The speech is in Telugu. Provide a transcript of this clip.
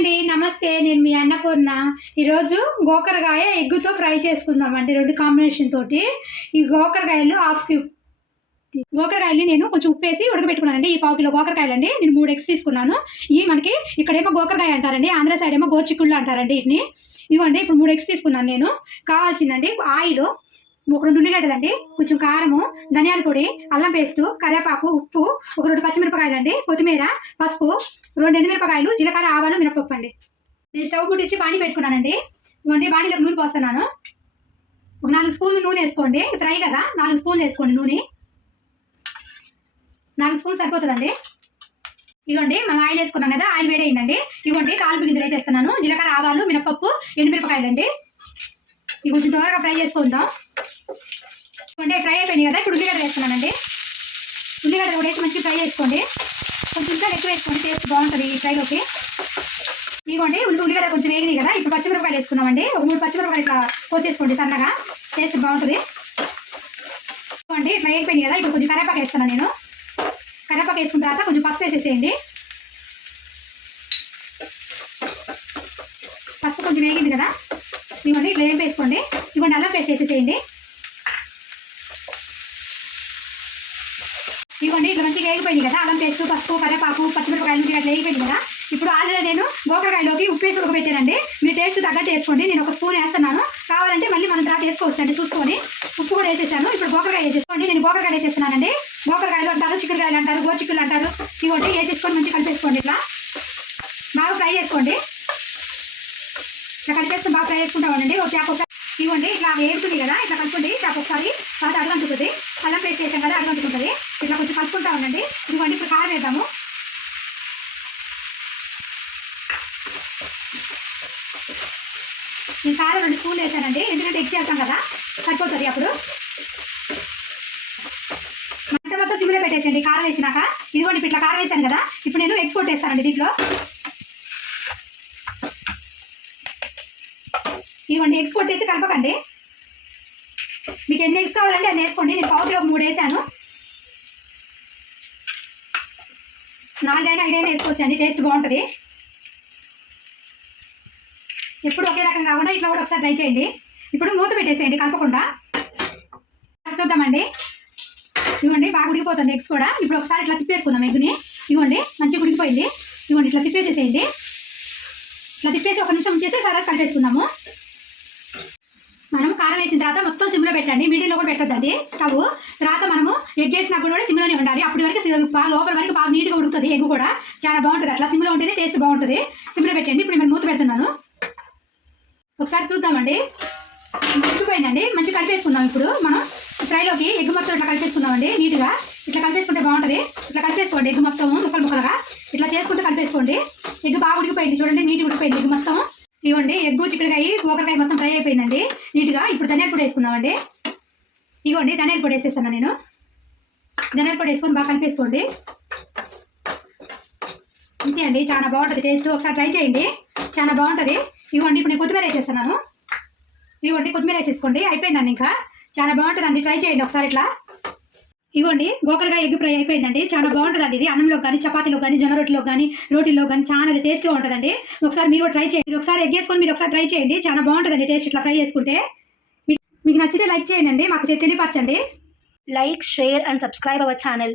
అండి నమస్తే నేను మీ అన్నపూర్ణ. ఈరోజు గోకరకాయ ఎగ్గుతో ఫ్రై చేసుకుందామండి రెండు కాంబినేషన్ తోటి. ఈ గోకరకాయలు హాఫ్ క్యూబ్ గోకరకాయలు నేను కొంచెం ఉప్పేసి ఉడకబెట్టుకున్నానండి. ఈ పావు కిలో గోకరకాయలు అండి నేను మూడు ఎగ్స్ తీసుకున్నాను. ఇవి మనకి ఇక్కడేమో గోకరకాయ అంటారండి ఆంధ్ర సైడ్ ఏమో గోచిక్కుళ్ళు అంటారండి వీటిని. ఇవ్వండి ఇప్పుడు మూడు ఎగ్స్ తీసుకున్నాను నేను. కావాల్సిందండి ఆయిల్. ఒక రెండు ఉల్లిగడ్డలు అండి కొంచెం కారము ధనియాల పొడి అల్లం పేస్ట్ కరివేపాకు ఉప్పు ఒక రెండు పచ్చిమిరపకాయలు అండి కొత్తిమీర పసుపు రెండు ఎండుమిరపకాయలు జీలకర్ర ఆవాలు మినపప్పు అండి నేను స్టవ్ పుట్టించి బాణీ పెట్టుకున్నానండి. వండి బాణీలో నూనె పోస్తున్నాను. ఒక నాలుగు స్పూన్లు నూనె వేసుకోండి. ఫ్రై కదా నాలుగు స్పూన్లు వేసుకోండి నూనె. నాలుగు స్పూన్ సరిపోతుందండి. ఇదిగోండి మనం ఆయిల్ వేసుకున్నాం కదా ఆయిల్ వేడైందండి ఇదిగోండి తాలింపు గింజలు వేసేస్తున్నాను. జీలకర్ర ఆవాలు మినపప్పు ఎండుమిరపకాయలు అండి ఇవి కొంచెం త్వరగా ఫ్రై చేసుకుందాం. అంటే ఫ్రై అయిపోయింది కదా ఇప్పుడు ఉల్లిగడ్డ వేస్తున్నానండి. ఉల్లిగడ్డ కూడా వేసి మంచిగా ఫ్రై చేసుకోండి. కొంచెం ఇంకా ఎక్కువ వేసుకోండి టేస్ట్ బాగుంటుంది ఈ ఫ్రైలోకి. ఇదిగోండి ఉల్లి ఉల్లిగడ్డ కొంచెం వేగినాయి కదా ఇప్పుడు పచ్చిమిరపకాయలు వేసుకుందామండి. ఒక మూడు పచ్చిమిరపకాయలు ఇట్లా కోసేసుకోండి సన్నగా టేస్ట్ బాగుంటుంది. ఇదిగోండి ఇట్లా వేగిపోయింది కదా ఇప్పుడు కొంచెం కరేపాకు వేస్తున్నాను నేను. కరివేపాకు వేసుకున్న తర్వాత కొంచెం పసుపు వేసేసేయండి. పసుపు కొంచెం వేగింది కదా. ఇవ్వండి ఇట్లా ఏం వేసుకోండి ఇవ్వండి అల్లం పేస్ట్ వేసేసేయండి. ఇదిగోండి ఇట్లా మంచిగా వేగిపోయింది కదా అల్లం పేస్ట్ పసుపు కరేపాకు పచ్చిమిరపకాయలు ఇట్లా వేగిపోయింది కదా. ఇప్పుడు ఆల్రెడీ నేను గోకరకాయలోకి ఉప్పు వేసి ఉడకబెట్టానండి. మీ టేస్ట్ తగ్గట్టు వేసుకోండి నేను ఒక స్పూన్ వేస్తున్నాను. కావాలంటే మళ్ళీ మనం తర్వాత వేసుకోవచ్చు అండి చూసుకొని. ఉప్పు కూడా వేసేసాను. ఇప్పుడు గోకరకాయ వేసేసుకోండి. నేను గోకరకాయ వేసేస్తున్నానండి. గోకరకాయలు అంటారు చిక్కుడుకాయలు అంటారు గోచిక్కులు అంటారు. ఇవ్వండి వేసేసుకొని మంచిగా కలిపేసుకోండి ఇట్లా. బాగా ఫ్రై చేసుకోండి. ఇట్లా కలిపేసుకొని బాగా ఫ్రై చేసుకుంటామండి ఒక చేప ఒకసారి ఇవ్వండి ఇట్లా వేడుతుంది కదా ఇట్లా కలుపుకోండి చేప ఒకసారి తర్వాత అడగంటుతుంది అల్లం పేస్ట్ చేసాం కదా అడగంటుకుంటుంది కొంచెం కలుపుకుంటా ఉండండి ఇదిగోండి ఇప్పుడు కారం వేద్దాము నేను కారం రెండు స్పూన్లు వేసానండి. ఎందుకంటే ఎగ్ చేస్తాం కదా సరిపోతుంది అప్పుడు. మంట మొత్తం సిమ్లో పెట్టేసండి కారం వేసినాక. ఇదిగోండి ఇట్లా కారం వేసాను కదా ఇప్పుడు నేను ఎగ్స్ వేస్తానండి దీంట్లో. ఇవ్వండి ఎగ్స్ కొట్టేసి కలపకండి. మీకు ఎన్ని ఎగ్స్ కావాలంటే అన్ని వేసుకోండి. నేను పావు ఒక మూడు వేసాను. నాలుగైనా ఐదైనా వేసుకోవచ్చు అండి టేస్ట్ బాగుంటుంది. ఎప్పుడు ఒకే రకం కాకుండా ఇట్లా కూడా ఒకసారి ట్రై చేయండి. ఇప్పుడు మూత పెట్టేసేయండి కలపకుండా. చూద్దామండి ఇవ్వండి బాగా ఉడికిపోతుంది ఎగ్స్ కూడా. ఇప్పుడు ఒకసారి ఇట్లా తిప్పేసుకుందాం ఎగ్ని. ఇవ్వండి మంచిగా ఉడికిపోయింది. ఇవ్వండి ఇట్లా తిప్పేసేసేయండి. ఇట్లా తిప్పేసి ఒక నిమిషం ఉంచేసి తర్వాత కలిపేసుకుందాము. మనం కారం వేసిన తర్వాత మొత్తం సిమ్లో పెట్టండి. మీడియంలో కూడా పెట్టొద్దండి. స్టవ్. తర్వాత మనము ఎగ్ వేసినప్పుడు కూడా సిమ్లోనే ఉండాలి. అప్పటి వరకు బాగా లోపల వరకు బాగా నీట్గా ఉడుకుతుంది ఎగ్ కూడా. చాలా బాగుంటుంది. అట్లా సిమ్లో ఉంటేనే టేస్ట్ బాగుంటుంది. సిమ్లో పెట్టండి. ఇప్పుడు నేను మూత పెడుతున్నాను. ఒకసారి చూద్దామండి. ఉడికిపోయిందండి మంచిగా కలిపేసుకుందాం ఇప్పుడు మనం. ఫ్రైలోకి ఎగ్గు మొత్తం ఇట్లా కలిపేసుకుందామండి. నీట్గా. ఇట్లా కలిపేసుకుంటే బాగుంటుంది. ఇట్లా కలిపేసుకోండి ఎగ్గు మొత్తం ముక్కలు ముక్కలుగా. ఇట్లా చేసుకుంటూ కలిపేసుకోండి. ఎగ్గు బాగా ఉడికిపోయింది చూడండి. నీటి ఉడికిపోయింది ఎగ్గు మొత్తం. ఇవ్వండి. ఎగ్గు చిక్కుడుకాయ గోకరకాయ మొత్తం ఫ్రై అయిపోయిందండి. నీట్గా ఇప్పుడు ధనియాల పొడి వేసుకుందామండి. ఇగోండి ధనియాల పొడి వేసేస్తాను నేను. ధనియాల పొడి వేసుకొని బాగా కలిపేసుకోండి. అంతే అండి. చాలా బాగుంటుంది టేస్ట్. ఒకసారి ట్రై చేయండి. చాలా బాగుంటుంది. ఇవ్వండి ఇప్పుడు నేను కొత్తిమీర వేసేస్తున్నాను. ఇవ్వండి కొత్తిమీర వేసేసుకోండి. అయిపోయిందండి ఇంకా. చాలా బాగుంటుందండి. ట్రై చేయండి ఒకసారి ఇట్లా. ఇవ్వండి గోకరకాయ ఎగ్ ఫ్రై అయిపోయిందండి. చాలా బాగుంటుందండి ఇది. అన్నంలో కానీ చపాతీలో కానీ జొన్న రొట్టెలో కానీ రోటీలో కానీ చాలా టేస్ట్గా ఉంటుందండి. ఒకసారి మీరు ట్రై చేయండి. ఒకసారి ఎగ్ వేసుకొని మీరు ఒకసారి ట్రై చేయండి. చాలా బాగుంటుందండి టేస్ట్ ఇట్లా ఫ్రై చేసుకుంటే. మీకు మీకు నచ్చితే లైక్ చేయండి. మాకు తెలియపరచండి. Like share and subscribe our channel.